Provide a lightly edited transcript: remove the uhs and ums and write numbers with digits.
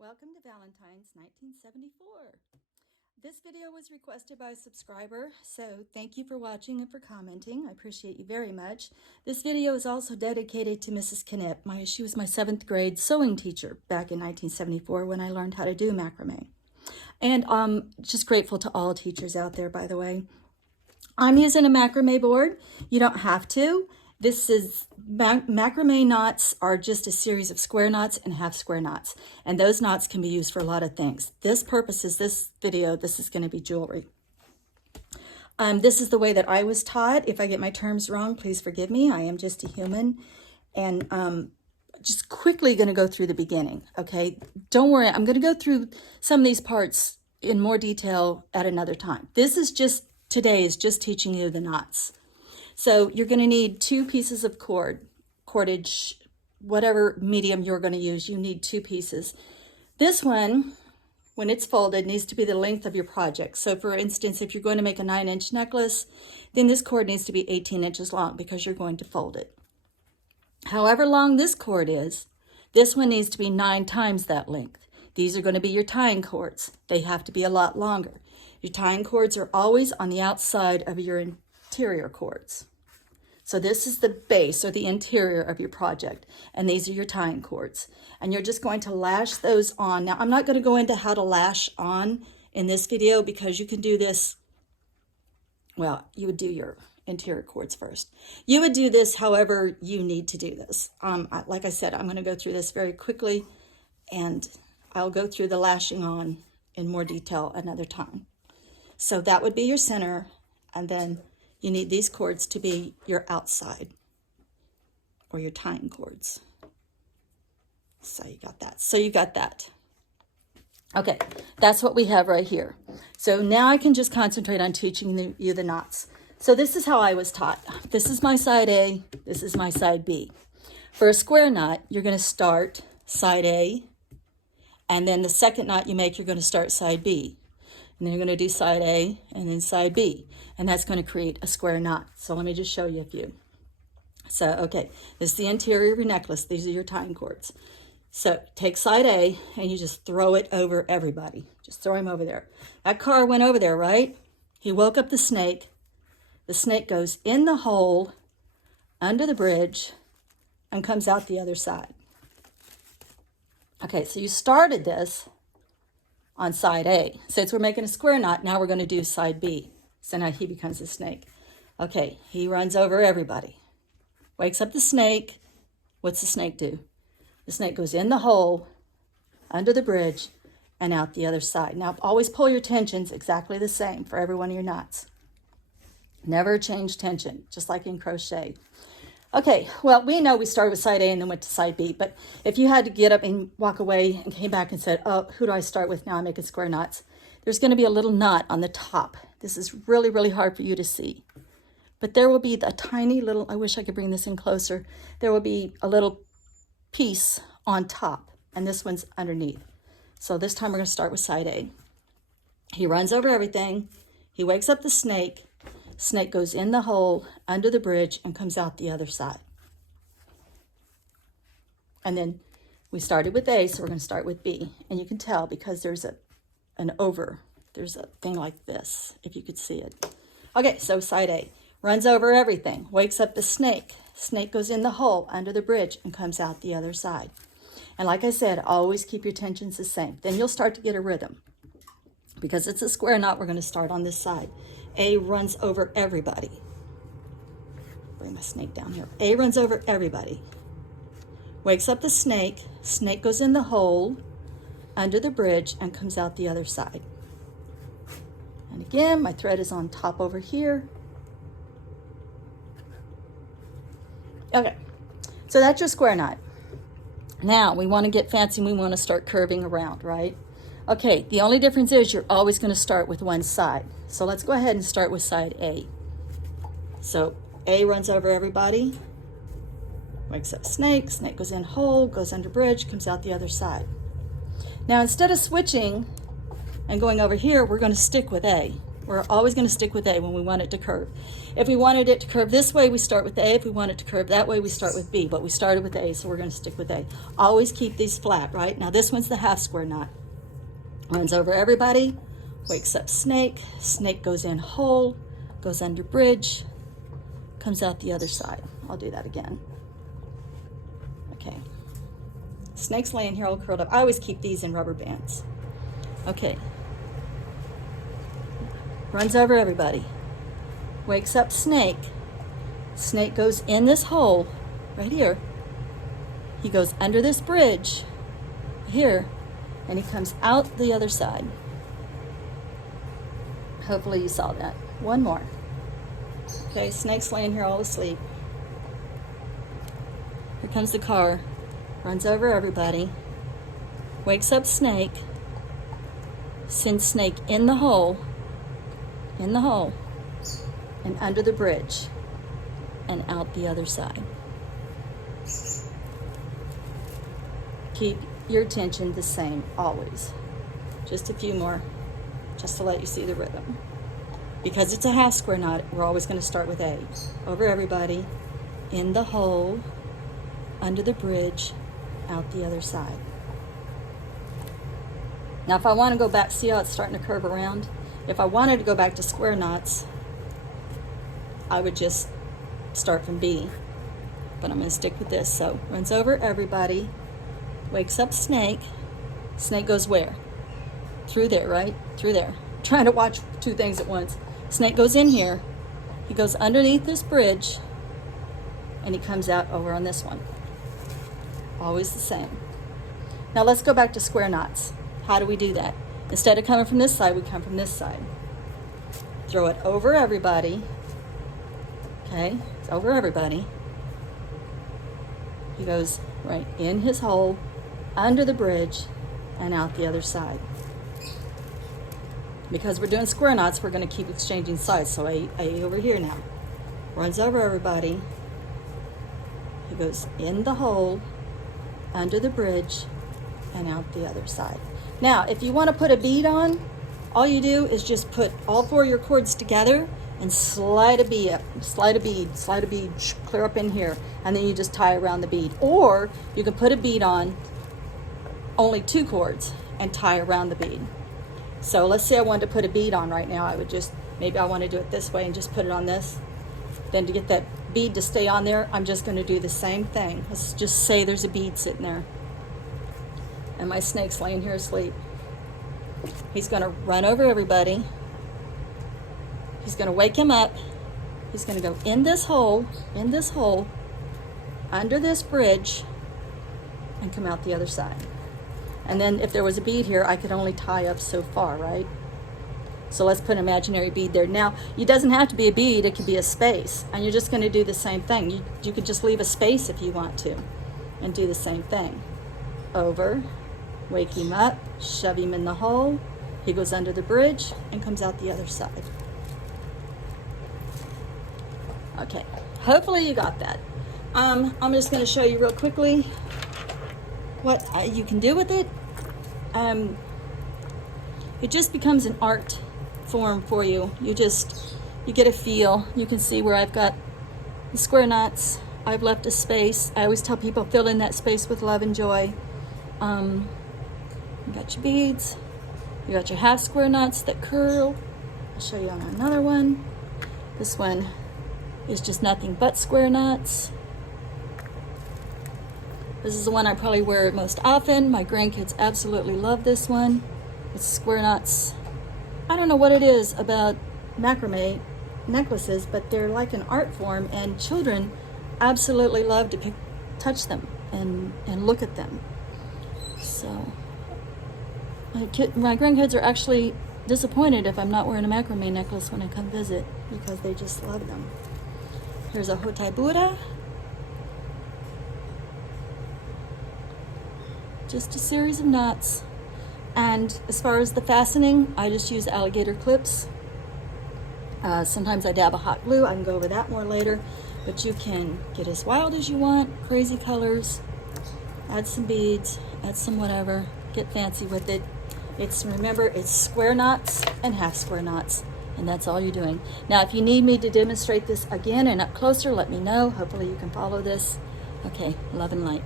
Welcome to Valentine's 1974. This video was requested by a subscriber, so thank you for watching and for commenting. I appreciate you very much. This video is also dedicated to Mrs. Knipp. She was my 7th grade sewing teacher back in 1974 when I learned how to do macrame. And just grateful to all teachers out there, by the way. I'm using a macrame board. You don't have to. This is, macrame knots are just a series of square knots and half square knots. And those knots can be used for a lot of things. This video, this is going to be jewelry. This is the way that I was taught. If I get my terms wrong, please forgive me. I am just a human. And just quickly going to go through the beginning, okay? Don't worry, I'm going to go through some of these parts in more detail at another time. Today is just teaching you the knots. So you're going to need 2 pieces of cordage, whatever medium you're going to use, you need 2 pieces. This one, when it's folded, needs to be the length of your project. So for instance, if you're going to make a 9-inch necklace, then this cord needs to be 18 inches long because you're going to fold it. However long this cord is, this one needs to be 9 times that length. These are going to be your tying cords. They have to be a lot longer. Your tying cords are always on the outside of your interior cords. So this is the base or the interior of your project, and these are your tying cords. And you're just going to lash those on. Now, I'm not going to go into how to lash on in this video because you can do this, well, you would do your interior cords first. You would do this however you need to do this. Like I said, I'm going to go through this very quickly, and I'll go through the lashing on in more detail another time. So that would be your center, and then you need these cords to be your outside or your tying cords. So you got that. Okay, that's what we have right here. So now I can just concentrate on teaching you the knots. So this is how I was taught. This is my side A, this is my side B. For a square knot, you're going to start side A, and then the second knot you make, you're going to start side B. And then you're going to do side A and then side B. And that's going to create a square knot. So let me just show you a few. So, okay, this is the interior of your necklace. These are your tying cords. So take side A and you just throw it over everybody. Just throw him over there. That car went over there, right? He woke up the snake. The snake goes in the hole under the bridge and comes out the other side. Okay, so you started this on side A. Since we're making a square knot, now we're going to do side B. So now he becomes a snake. Okay, he runs over everybody. Wakes up the snake. What's the snake do? The snake goes in the hole, under the bridge, and out the other side. Now, always pull your tensions exactly the same for every one of your knots. Never change tension, just like in crochet. Okay, well, we know we started with side A and then went to side B, but if you had to get up and walk away and came back and said, oh, who do I start with now? I'm making square knots. There's going to be a little knot on the top. This is really, really hard for you to see. But there will be a tiny little, I wish I could bring this in closer. There will be a little piece on top, and this one's underneath. So this time we're going to start with side A. He runs over everything. He wakes up the snake. Snake goes in the hole under the bridge and comes out the other side. And then we started with A, so we're going to start with B. And you can tell because there's there's a thing like this, if you could see it. Okay, so side A. Runs over everything, wakes up the snake. Snake goes in the hole under the bridge and comes out the other side. And like I said, always keep your tensions the same. Then you'll start to get a rhythm. Because it's a square knot, we're going to start on this side. A runs over everybody. Bring my snake down here. A runs over everybody. Wakes up the snake. Snake goes in the hole under the bridge and comes out the other side. And again, my thread is on top over here. Okay, so that's your square knot. Now we want to get fancy and we want to start curving around, right? Okay, the only difference is you're always going to start with one side. So let's go ahead and start with side A. So A runs over everybody, wakes up snake, snake goes in hole, goes under bridge, comes out the other side. Now instead of switching and going over here, we're going to stick with A. We're always going to stick with A when we want it to curve. If we wanted it to curve this way, we start with A. If we want it to curve that way, we start with B. But we started with A, so we're going to stick with A. Always keep these flat, right? Now this one's the half square knot. Runs over everybody, wakes up snake. Snake goes in hole, goes under bridge, comes out the other side. I'll do that again. Okay. Snake's laying here all curled up. I always keep these in rubber bands. Okay. Runs over everybody. Wakes up snake. Snake goes in this hole right here. He goes under this bridge here, and he comes out the other side. Hopefully you saw that. One more. Okay, snake's laying here all asleep. Here comes the car. Runs over everybody. Wakes up snake. Sends snake in the hole, and under the bridge, and out the other side. Keep your attention the same always. Just a few more, just to let you see the rhythm. Because it's a half square knot, we're always going to start with A. Over everybody, in the hole, under the bridge, out the other side. Now if I want to go back, see how it's starting to curve around? If I wanted to go back to square knots, I would just start from B. But I'm going to stick with this. So runs over everybody, wakes up snake. Snake goes where? Through there, right? Through there. I'm trying to watch two things at once. Snake goes in here. He goes underneath this bridge, and he comes out over on this one. Always the same. Now let's go back to square knots. How do we do that? Instead of coming from this side, we come from this side. Throw it over everybody. Okay, it's over everybody. He goes right in his hole, under the bridge, and out the other side. Because we're doing square knots, we're going to keep exchanging sides. So A over here now. Runs over everybody. He goes in the hole, under the bridge, and out the other side. Now, if you want to put a bead on, all you do is just put all four of your cords together and slide a bead up, slide a bead, clear up in here, and then you just tie around the bead. Or you can put a bead on only two cords and tie around the bead. So let's say I wanted to put a bead on right now. I would just, maybe I want to do it this way and just put it on this. Then to get that bead to stay on there, I'm just going to do the same thing. Let's just say there's a bead sitting there. And my snake's laying here asleep. He's going to run over everybody. He's going to wake him up. He's going to go in this hole, under this bridge, and come out the other side. And then if there was a bead here, I could only tie up so far, right? So let's put an imaginary bead there. Now, it doesn't have to be a bead, it could be a space. And you're just going to do the same thing. You could just leave a space if you want to, and do the same thing. Over, wake him up, shove him in the hole. He goes under the bridge and comes out the other side. Okay, hopefully you got that. I'm just going to show you real quickly what you can do with it. It just becomes an art form for you. You get a feel. You can see where I've got the square knots. I've left a space. I always tell people, fill in that space with love and joy. You got your beads. You got your half square knots that curl. I'll show you on another one. This one is just nothing but square knots. This is the one I probably wear most often. My grandkids absolutely love this one. It's square knots. I don't know what it is about macrame necklaces, but they're like an art form, and children absolutely love to touch them and look at them. So my grandkids are actually disappointed if I'm not wearing a macrame necklace when I come visit, because they just love them. Here's a hotaibura. Just a series of knots. And as far as the fastening, I just use alligator clips. Sometimes I dab a hot glue. I can go over that more later. But you can get as wild as you want, crazy colors, add some beads, add some whatever, get fancy with it. Remember, it's square knots and half square knots. And that's all you're doing. Now, if you need me to demonstrate this again and up closer, let me know. Hopefully you can follow this. Okay, love and light.